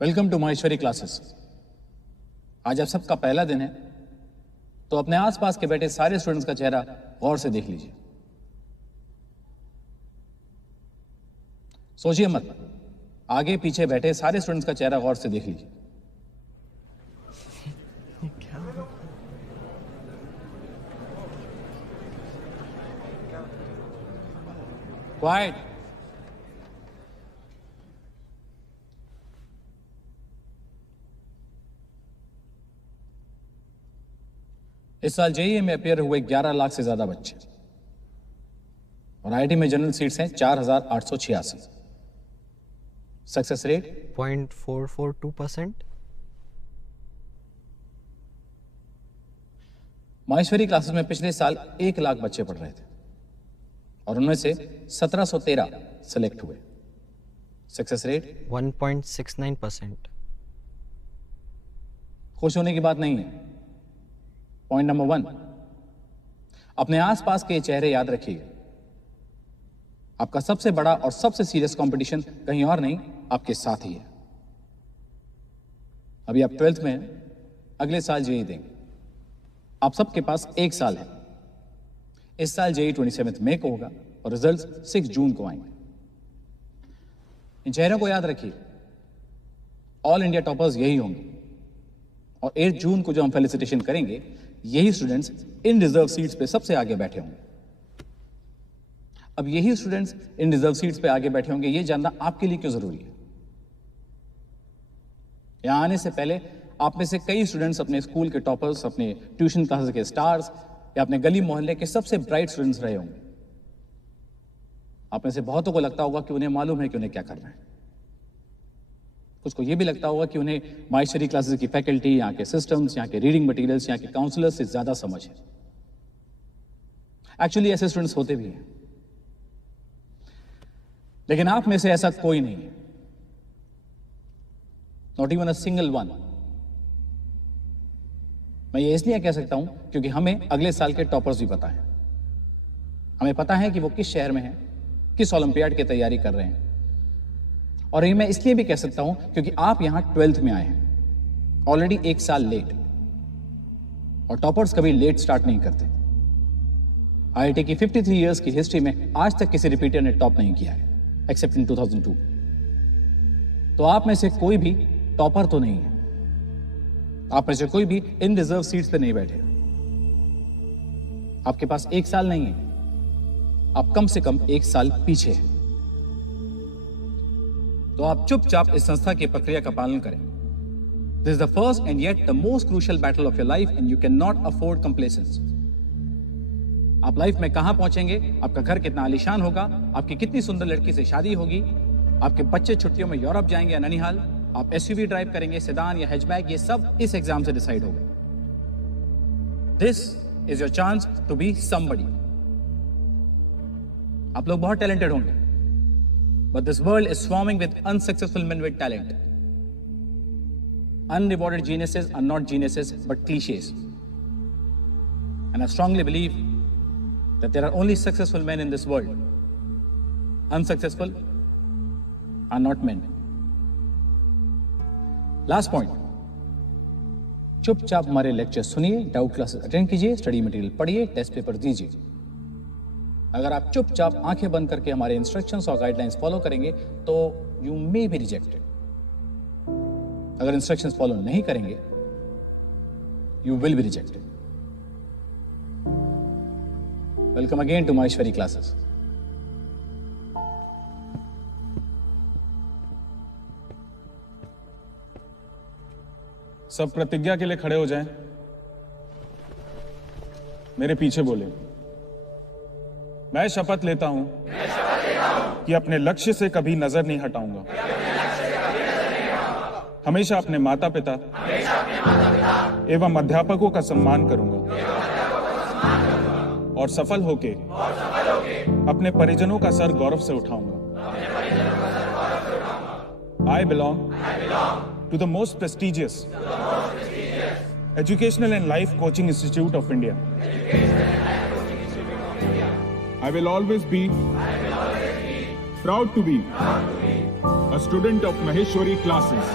Welcome to Maheshwari classes. आज आप सबका पहला दिन है, तो अपने आसपास के बैठे सारे स्टूडेंट्स का चेहरा गौर से देख लीजिए। सोचिए मत, आगे पीछे बैठे सारे स्टूडेंट्स का चेहरा गौर से देख लीजिए। क्वाइट। इस साल जेईई में अपेयर हुए 11 लाख से ज्यादा बच्चे और आईआईटी में जनरल सीट्स हैं 4,886। Success rate 0.442%। माहेश्वरी क्लासेस में पिछले साल 1 लाख बच्चे पढ़ रहे थे और उनमें से 1713 सेलेक्ट हुए। Success rate 1.69%। खुश होने की बात नहीं है। पॉइंट नंबर 1, अपने आसपास के चेहरे याद रखिएगा। आपका सबसे बड़ा और सबसे सीरियस कंपटीशन कहीं और नहीं, आपके साथ ही है। अभी आप 12th में हैं, अगले साल जेईई देंगे। आप सबके पास 1 साल है। इस साल जेईई 27 मई को होगा और रिजल्ट्स 6 जून को आएंगे। इन चेहरों को याद रखिए। ऑल इंडिया टॉपर्स यही होंगे और 8 जून को जो हम फेलिसिटेशन करेंगे, यही स्टूडेंट्स इन रिजर्व सीट्स पे सबसे आगे बैठे होंगे। अब यही स्टूडेंट्स इन रिजर्व सीट्स पे आगे बैठे होंगे, ये जानना आपके लिए क्यों जरूरी है? यहां आने से पहले आप में से कई स्टूडेंट्स अपने स्कूल के टॉपर्स, अपने ट्यूशन क्लासेस के स्टार्स या अपने गली मोहल्ले के सबसे ब्राइट स्टूडेंट्स रहे होंगे। आप में से बहुतों को लगता होगा कि उन्हें मालूम है कि उन्हें क्या करना है। कुछ को यह भी लगता होगा कि उन्हें माहेश्वरी क्लासेस की फैकल्टी, यहाँ के सिस्टम्स, यहाँ के रीडिंग मटेरियल्स, यहाँ के काउंसलर्स से ज्यादा समझ है। एक्चुअली ऐसे स्टूडेंट्स होते भी हैं, लेकिन आप में से ऐसा कोई नहीं है। Not even a single one. मैं ये इसलिए कह सकता हूं क्योंकि हमें अगले साल के टॉपर्स भी पता है। हमें पता है कि वो किस शहर में हैं, किस ओलंपियाड की तैयारी कर रहे हैं। और ये मैं इसलिए भी कह सकता हूं क्योंकि आप यहां 12th में आए हैं, ऑलरेडी 1 साल लेट। और टॉपर्स कभी लेट स्टार्ट नहीं करते। आईआईटी की 53 इयर्स की हिस्ट्री में आज तक किसी रिपीटर ने टॉप नहीं किया है, एक्सेप्ट इन 2002। तो आप में से कोई भी टॉपर तो नहीं है। आप में से कोई भी इन रिजर्व सीट्स पे नहीं बैठे। आपके पास 1 साल नहीं है, आप कम से कम 1 साल पीछे हैं। तो आप चुपचाप इस संस्था की प्रक्रिया का पालन करें। This is the first and yet the most crucial battle of your life and you can not afford complacence. आप लाइफ में कहां पहुंचेंगे, आपका घर कितना आलीशान होगा, आपकी कितनी सुंदर लड़की से शादी होगी, आपके बच्चे छुट्टियों में यूरोप जाएंगे या ननिहाल, आप एसयूवी ड्राइव करेंगे, सेडान या हैचबैक, ये सब इस एग्जाम से डिसाइड होगा। This is your chance to be somebody. आप लोग बहुत टैलेंटेड होंगे, but this world is swarming with unsuccessful men with talent. Unrewarded geniuses are not geniuses but cliches. And I strongly believe that there are only successful men in this world. Unsuccessful are not men. Last point. चुपचाप हमारे lecture सुनिए, doubt classes attend कीजिए, study material पढ़िए, test paper दीजिए। अगर आप चुपचाप आंखें बंद करके हमारे इंस्ट्रक्शंस और गाइडलाइंस फॉलो करेंगे तो यू मे बी रिजेक्टेड। अगर इंस्ट्रक्शंस फॉलो नहीं करेंगे, you will be rejected. Welcome again to Maheshwari classes. सब प्रतिज्ञा के लिए खड़े हो जाएं। मेरे पीछे बोले। मैं शपथ लेता हूं कि अपने लक्ष्य से कभी नजर नहीं हटाऊंगा। हमेशा अपने माता पिता एवं अध्यापकों का सम्मान करूंगा और सफल होके अपने परिजनों का सर गौरव से उठाऊंगा। I belong to the most prestigious educational and life coaching institute of India. I will always be proud to be a student of Maheshwari classes.